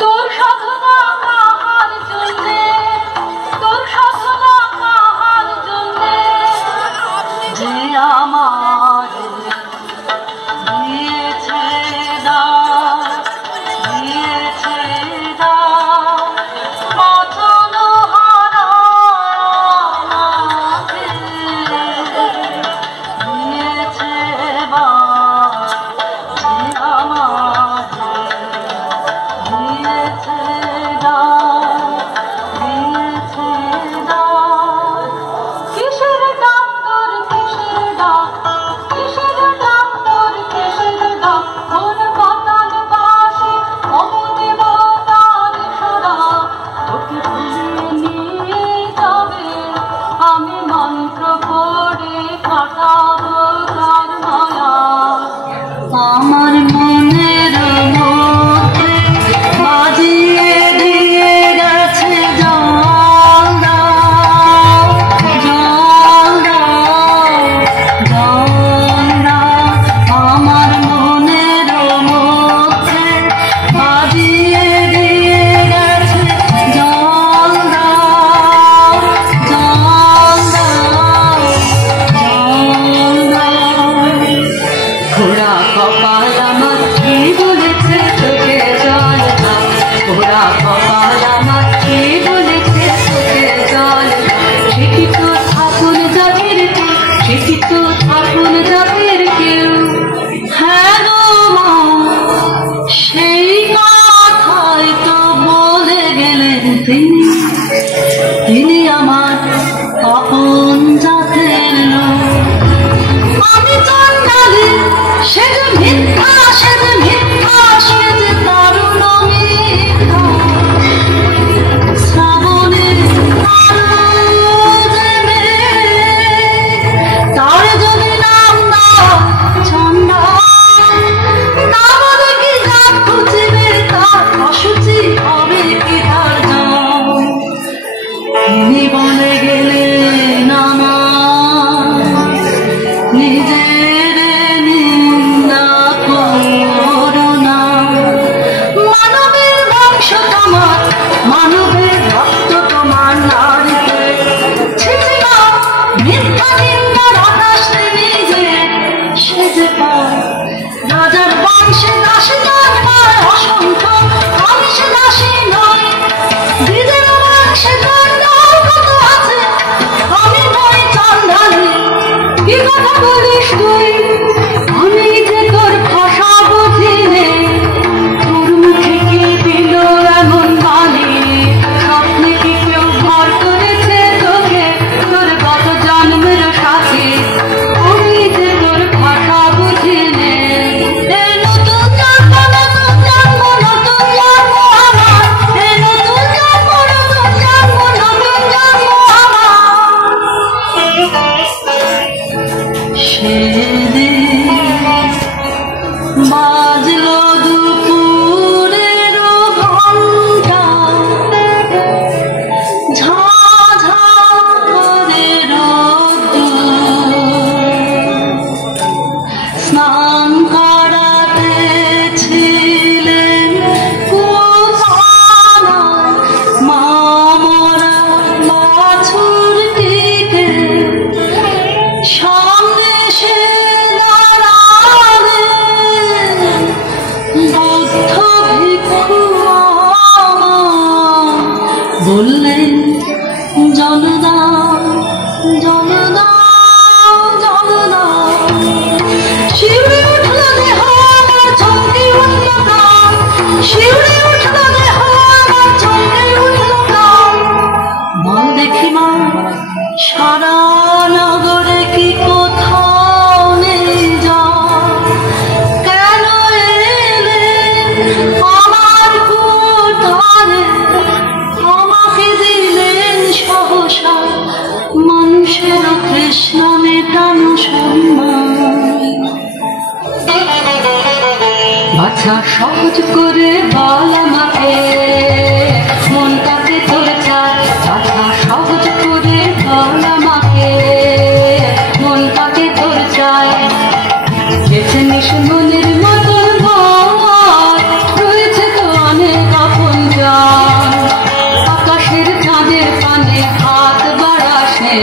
তোর সাধনা কাহার জন্যে, তোর সাধনা কাহার জন্যে যে আমার দিয়েছে দান, দিয়েছে দান মাতন হারা আমাকে দিয়েছে বান যে আমার দিয়েছে দান, দিয়েছে দান। কিসের ডাক তোর, কিসের ডাক, কিসের ডাক তোর, কিসের ডাক তোর পাতাল বাসি অবদেবতার সরা তোকে তুলে নিয়ে যাবে। আমি মন্ত্র পড়ে কাটাবো তার মায়া। আমার মনের মধ্যে বাজিয়ে দিয়ে গেছে জল দাও, জল দাও, জল দাও। আমার মনের মধ্যে বাজিয়ে দিয়ে গেছে জল দাও, জল দাও, জল দাও। ঘোড়া কপাল আমার কি বলেছে তোকে জল দাও, ঘোড়া কপাল আমার কি বলেছে তোকে জল দাও। সেটি তো থাকুন যাদের কেউ, সেটি তো থাকুন যাদের কেউ। হ্যাঁ গো মা, সেই কথাই তো বলে গেলেন তিনি, তিনি আমার আপন জাতের লোক। আমি চন্ডালী, সে যে মিথ্যা, সে যে মিথ্যা, সে যে দারুণ মিথ্যা। শ্রাবণে তার যদি নাম দাও চন্ডা, না বলে কি জাত খুঁজিবে তার অসুচি হবে কি তার জান। তিনি বলে গেলেন আমার নিজের নিন্দা করো না। মানবের বংশ তোমার, মানবের রক্ত তোমার নাড়িতে ছিল মিথ্যা নিন্দার আকাশ নিজে সেজে পায়। রাজার বংশে দাসী জন্মায় অসংখ্য, আমি সে দাসী নয়। নিজের বংশে জন্ম কত আছে, আমি নই চন্ডালী। কি কথা বলিস তুই, আমি যে তোর ভাষা বুঝি নে। তোর মুখে কি দিল এমন বাণী, স্বপ্নে কি কেউ ঘর করেছে তোকে তোর গত জন্মের সাথে। আমি যে তোর ভাষা বুঝি নে। এই নতুন জন্ম, নতুন জন্ম, নতুন জন্ম আমার। এই নতুন জন্ম, নতুন জন্ম, নতুন জন্ম আমার। সেদিন বাজলো দুপুরের ঘণ্টা, ঝাঝা করে রোদ্দুর। স্নান করাতে ছিলেন কুমার, মা মরা বাছুরটিকে সামনে সে দাঁড়ালেন। বৌদ্ধ ভিক্ষু বললেন জল দাও, জল দাও, জল দাও। শিউরে উঠল দেহ আমার, চমকে উঠল প্রাণ। শিউরে উঠল দেহ আমার, চমকে উঠল প্রাণ। বল দেখি মা, সারা নগরে কি কোথাও নেই জল? কেন এলে আমার কোঠারে, আমাকে দিলেন সহসা মানুষের কৃষ্ণ মেটানো সম্মান। বাছা সহজ করে বল আমাকে, মনটাকে তোর চাই। বাছা সহজ করে বল আমাকে, মনটাকে তোর চাই। রয়েছে নিঃসন্দের মতন ভয়, রয়েছে তো অনেক আপন জন। আকাশের চাঁদের পানে হাত বাড়াসে,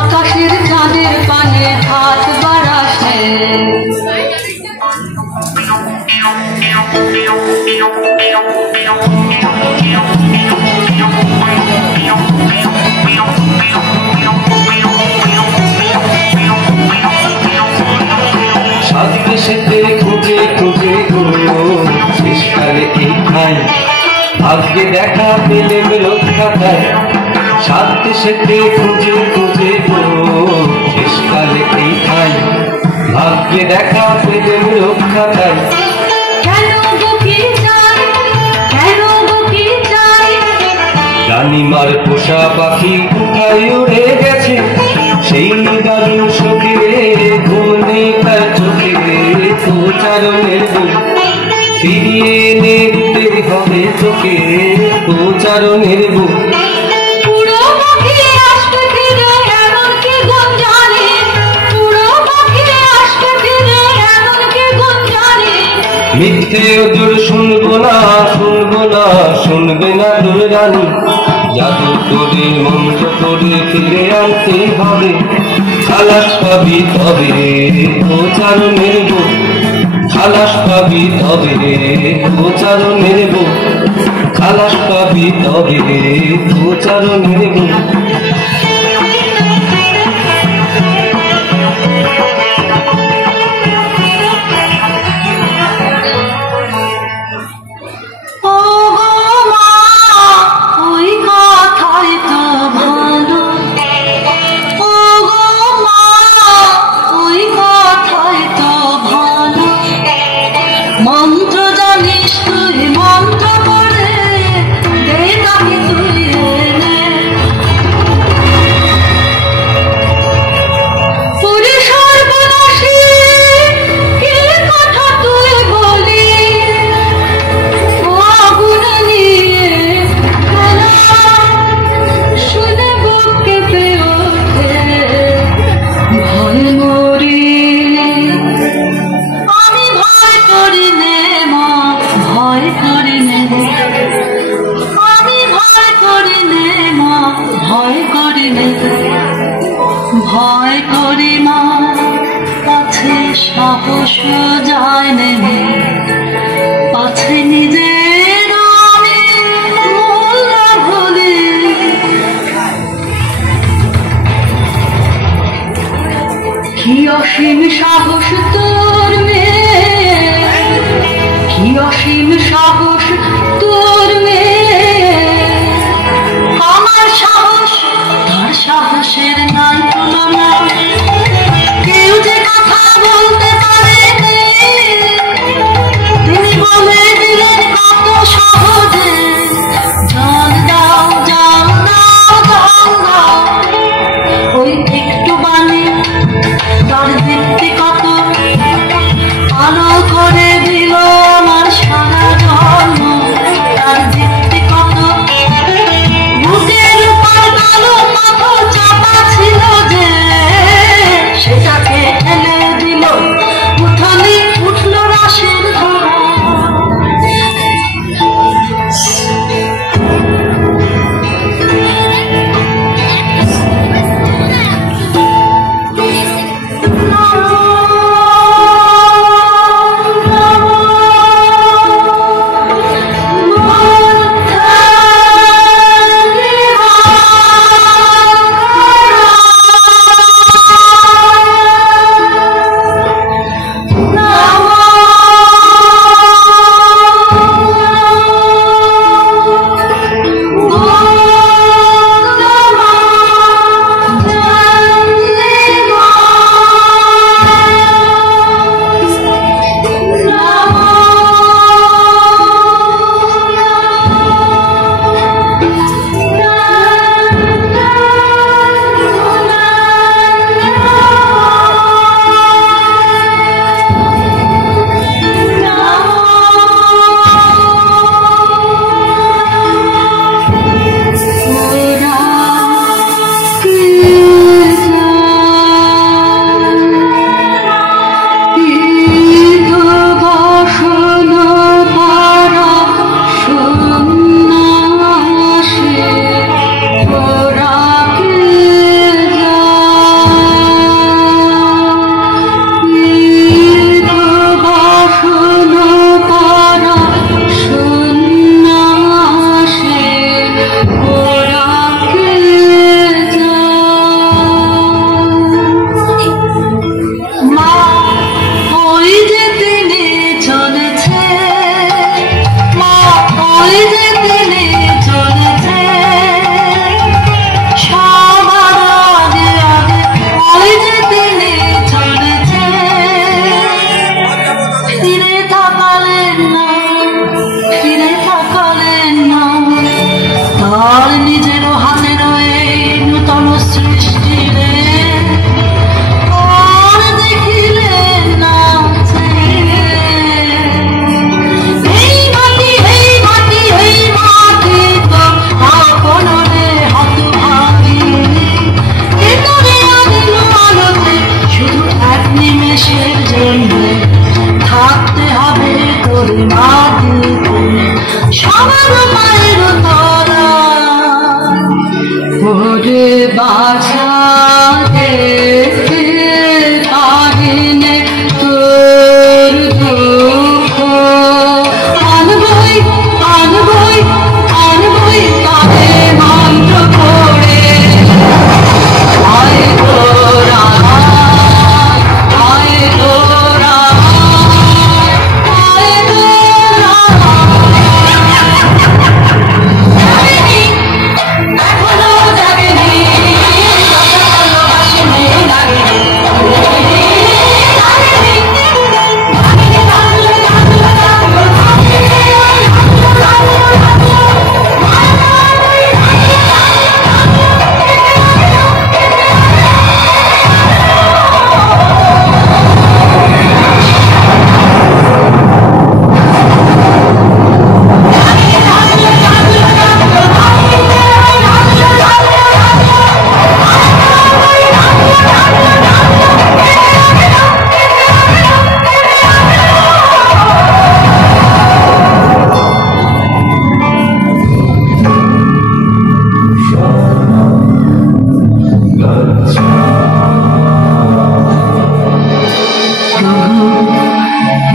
আকাশের চাঁদের পানে হাত বাড়াসে। সাত দেশেতে খুঁজে খুঁজে গো শেষকালে এই ঠাই, ভাগ্যে দেখা পেলেম রক্ষাটায়। সাত দেশেতে খুঁজে খুঁজে গো শেষকালে এই ঠাই, ভাগ্যে দেখা পেলেম রক্ষাটায়। রানীমার পোষা পাখি কোথায় উড়ে গেছে, সেই দারুণ শোকে ঘুম নেই তার চোখে। প্রচারণের বই ফিরিয়ে এনে দিতে হবে তোকে, প্রচারণের বই। মিথ্যে ওজোর শুনবো না, শুনবো না, শুনবে না তোর রানী। জাদু করে মন্ত্র করে ফিরে আনতে হবে, খালাস পাবি তবে প্রচারণের বই, খালাস পাবি তবে প্রচারণের বই, খালাস পাবি তবে প্রচারণের বই। মন্ত্র জানিস তুই, মন্ত্র পড়ে দে তাকে তুই এনে। পুরী সর্বনাশী কি কথা তুই বলি, ও আগুন নিয়ে খেলা শুনে বুক কেঁপে ওঠে। ভয় মরি আমি, ভয় করি নে মা, ভয় করি নে, আমি ভয় করি নে মা, ভয় করি নে, ভয় করি মা। পাছে সাহস যায় নেমে, পাছে নিজের আমি মোল্লা ভুলি। কি অসীম সাহস তোর মেয়ে, কি অসীম সাহস তোর মেয়ে। আমার সাহস তার সাহসের নাই তুলনা, কেউ যে কথা বলতে পারে তিনি বলে দিলেন কত সহজে। জল দাও, জল দাও, জল দাও, ওই একটু বাণী তার দীপ্তি কত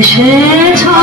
এসেছো